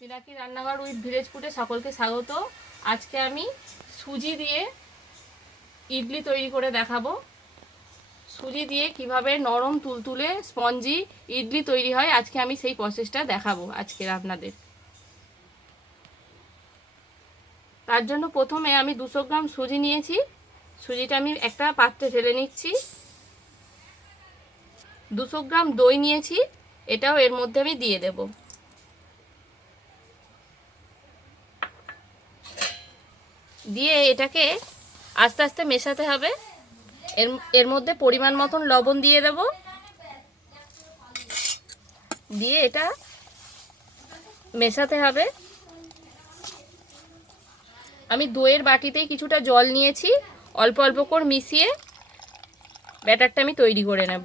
পিনাকি রান্নাঘর with village ফুডে সকলকে স্বাগত। আজকে আমি সুজি দিয়ে ইডলি তৈরি করে দেখাবো। সুজি দিয়ে কিভাবে নরম তুলতুলে স্পঞ্জি ইডলি তৈরি হয় আজকে আমি সেই প্রসেসটা দেখাবো আজকে আপনাদের। তার জন্য প্রথমে আমি 200 গ্রাম সুজি নিয়েছি। সুজিটা আমি একটা পাত্রে ঢেলে নিচ্ছি। 200 গ্রাম দই নিয়েছি, এটাও এর মধ্যে আমি দিয়ে দেবো। দিয়ে এটাকে আস্তে আস্তে মেশাতে হবে। এর মধ্যে পরিমাণ মতন লবণ দিয়ে দেব। দিয়ে এটা মেশাতে হবে। আমি দইয়ের বাটিতেই কিছুটা জল নিয়েছি, অল্প অল্প করে মিশিয়ে ব্যাটারটা আমি তৈরি করে নেব।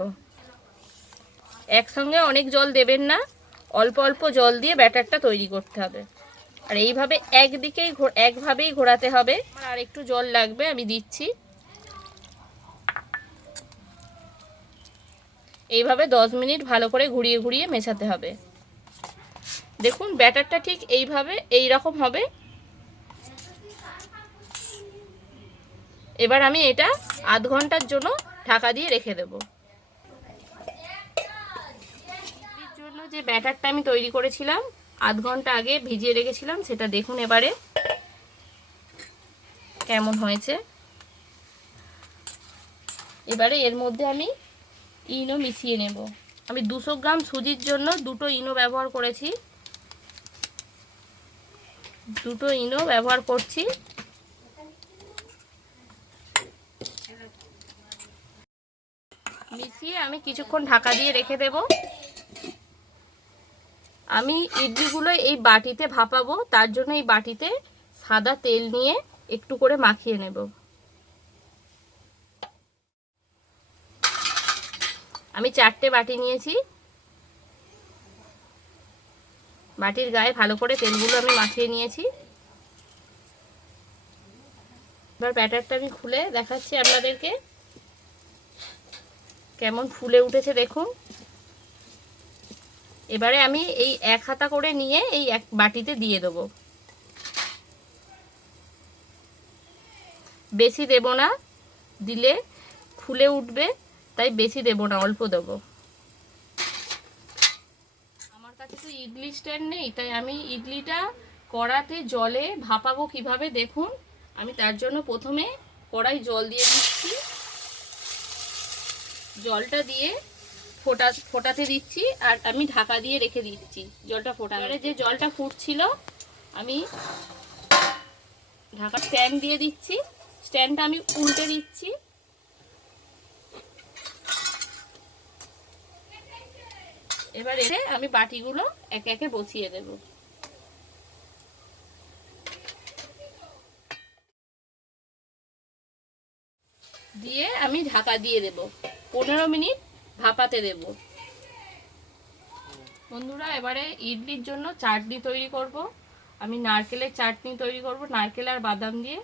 একসঙ্গে অনেক জল দেবেন না, অল্প অল্প জল দিয়ে ব্যাটারটা তৈরি করতে হবে। আর এইভাবে একভাবেই ঘোরাতে হবে। আর একটু জল লাগবে, আমি দিচ্ছি। এইভাবে 10 মিনিট ভালো করে ঘুরিয়ে ঘুরিয়ে মেশাতে হবে। দেখুন ব্যাটারটা ঠিক এই রকম হবে। এবার আমি এটা আধ ঘন্টার জন্য ঢাকা দিয়ে রেখে দেব। ইডলির জন্য যে ব্যাটারটা আমি তৈরি করেছিলাম আধ ঘন্টা আগে ভিজিয়ে রেখেছিলাম, সেটা দেখুন এবারে কেমন হয়েছে। এবারে এর মধ্যে আমি ইনো মিশিয়ে নেব। আমি 200 গ্রাম সুজির জন্য 2টো ইনো ব্যবহার করেছি। 2টো ইনো ব্যবহার করছি। মিশিয়ে আমি কিছুক্ষণ ঢাকা দিয়ে রেখে দেব। আমি ইডলিগুলো এই বাটিতে ভাপাবো, তার জন্য এই বাটিতে সাদা তেল নিয়ে একটু করে মাখিয়ে নেব। আমি 4টে বাটি নিয়েছি। বাটির গায়ে ভালো করে তেলগুলো আমি মাখিয়ে নিয়েছি। এবার ব্যাটারটা আমি খুলে দেখাচ্ছি আপনাদেরকে কেমন ফুলে উঠেছে দেখুন। এবারে আমি এই এক হাতা করে নিয়ে এই এক বাটিতে দিয়ে দেবো। বেশি দেব না, দিলে ফুলে উঠবে, তাই বেশি দেব না, অল্প দেব। আমার কাছে তো ইডলি স্ট্যান্ড নেই, তাই আমি ইডলিটা কড়াতে জলে ভাপাবো কিভাবে দেখুন। আমি তার জন্য প্রথমে কড়াই জল দিয়ে দিচ্ছি। জলটা দিয়ে ফোটাতে দিচ্ছি আর আমি ঢাকা দিয়ে রেখে দিচ্ছি জলটা ফোটালে। যে জলটা ফুটছিল আমি ঢাকা স্ট্যান্ড দিয়ে দিচ্ছি। স্ট্যান্ডটা আমি উল্টে দিচ্ছি। এবার এসে আমি বাটিগুলো একে একে বসিয়ে দেব। দিয়ে আমি ঢাকা দিয়ে দেব। 15 মিনিট ভাপাতে দেব। বন্ধুরা, এবারে ইডলির জন্য চাটনি তৈরি করব। আমি নারকেলের চাটনি তৈরি করব, নারকেল আর বাদাম দিয়ে।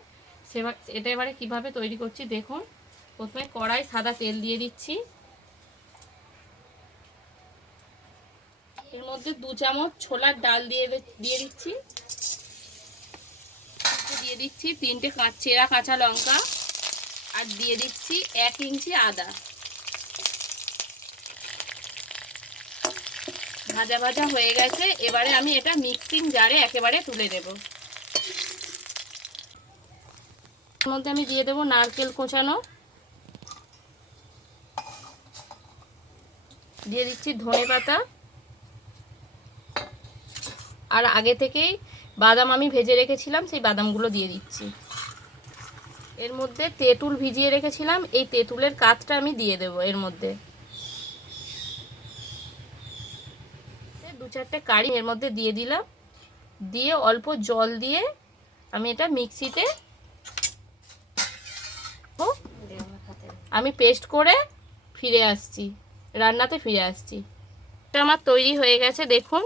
এটা এবারে কিভাবে তৈরি করছি দেখুন। প্রথমে কড়াই সাদা তেল দিয়ে দিচ্ছি। এর মধ্যে 2 চামচ ছোলার ডাল দিয়ে দিচ্ছি। দিয়ে দিচ্ছি 3টে চেরা কাঁচা লঙ্কা আর দিয়ে দিচ্ছি 1 ইঞ্চি আদা। ভাজা ভাজা হয়ে গেছে। এবারে আমি এটা মিক্সিং জারে একেবারে তুলে দেব। এর মধ্যে আমি দিয়ে দেব নারকেল কোঁচানো, দিয়ে দিচ্ছি ধনেপাতা, আর আগে থেকেই বাদাম আমি ভেজে রেখেছিলাম, সেই বাদামগুলো দিয়ে দিচ্ছি। এর মধ্যে তেঁতুল ভিজিয়ে রেখেছিলাম, এই তেঁতুলের কাঠটা আমি দিয়ে দেব এর মধ্যে। 2-4টে কারি এর মধ্যে দিয়ে দিলাম। দিয়ে অল্প জল দিয়ে আমি এটা মিক্সিতে আমি পেস্ট করে ফিরে আসছি, রান্নাতে ফিরে আসছি। এটা আমার তৈরি হয়ে গেছে দেখুন।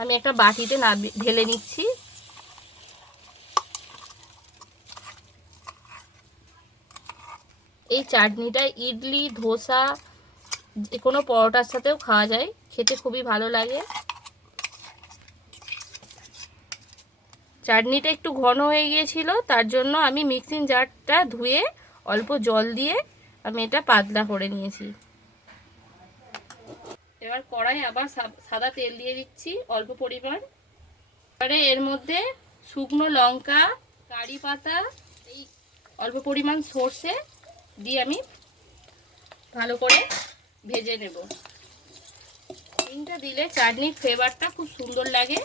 আমি একটা বাটিতে ঢেলে নিচ্ছি। এই চাটনিটা ইডলি, ধোসা, যে কোনো পরোটার সাথেও খাওয়া যায়, খেতে খুবই ভালো লাগে। চাটনিটা একটু ঘন হয়ে গিয়েছিল, তার জন্য আমি মিক্সিং জারটা ধুয়ে অল্প জল দিয়ে আমি এটা পাতলা করে নিয়েছি। এবার কড়াই আবার সাদা তেল দিয়ে দিচ্ছি অল্প পরিমাণ। এবারে এর মধ্যে শুকনো লঙ্কা, কারি পাতা, এই অল্প পরিমাণ সর্ষে দিয়ে আমি ভালো করে ভেজে নেব। হিংটা দিলে চাটনির ফ্লেভারটা খুব সুন্দর লাগে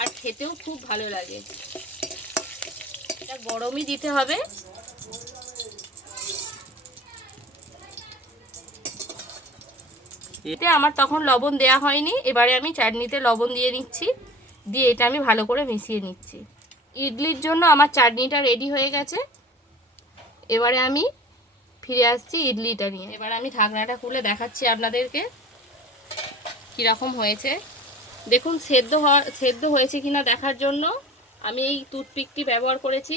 আর খেতেও খুব ভালো লাগে। এটা গরমই দিতে হবে। এতে আমার তখন লবণ দেয়া হয়নি, এবারে আমি চাটনিতে লবণ দিয়ে নিচ্ছি, দিয়ে এটা আমি ভালো করে মিশিয়ে নিচ্ছি। ইডলির জন্য আমার চাটনিটা রেডি হয়ে গেছে। এবারে আমি ফিরে আসছি ইডলিটা নিয়ে। এবার আমি ঢাকনাটা খুলে দেখাচ্ছি আপনাদেরকে কীরকম হয়েছে। দেখুন সেদ্ধ হয়েছে কিনা দেখার জন্য আমি এই টুথপিকটি ব্যবহার করেছি।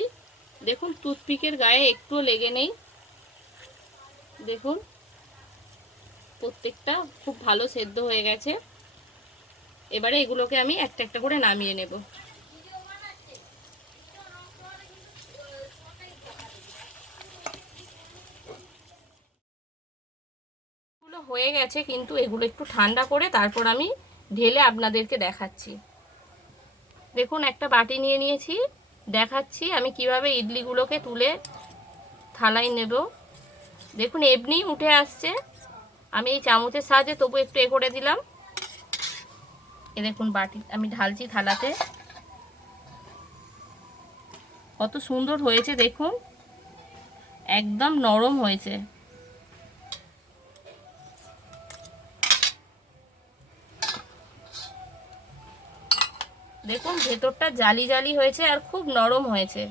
দেখুন টুথপিকের গায়ে একটুও লেগে নেই। দেখুন প্রত্যেকটা খুব ভালো সেদ্ধ হয়ে গেছে। এবারে এগুলোকে আমি একটা একটা করে নামিয়ে নেব। এগুলো হয়ে গেছে, কিন্তু এগুলো একটু ঠান্ডা করে তারপর আমি ঢেলে আপনাদেরকে দেখাচ্ছি। দেখুন একটা বাটি নিয়ে নিয়েছি, দেখাচ্ছি আমি কিভাবে ইডলিগুলোকে তুলে থালায় নেব। দেখুন এমনি উঠে আসছে, আমি এই চামচের সাহায্যে তবু একটু এ করে দিলাম। এ দেখুন বাটি আমি ঢালছি থালাতে, কত সুন্দর হয়েছে দেখুন, একদম নরম হয়েছে। দেখুন ভেতরটা জালি জালি হয়েছে আর খুব নরম হয়েছে।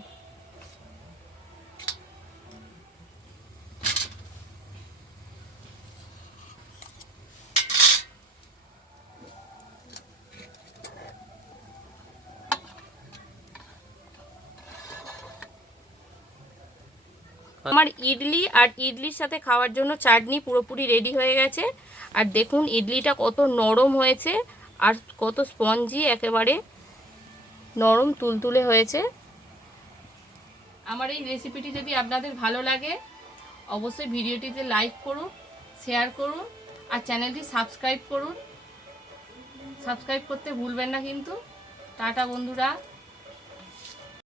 আমার ইডলি আর ইডলির সাথে খাওয়ার জন্য চাটনি পুরোপুরি রেডি হয়ে গেছে। আর দেখুন ইডলিটা কত নরম হয়েছে আর কত স্পঞ্জি, একেবারে নরম তুলতুলে হয়েছে। আমার এই রেসিপিটি যদি আপনাদের ভালো লাগে অবশ্যই ভিডিওটিতে লাইক করুন, শেয়ার করুন আর চ্যানেলটি সাবস্ক্রাইব করুন। সাবস্ক্রাইব করতে ভুলবেন না কিন্তু। টাটা বন্ধুরা।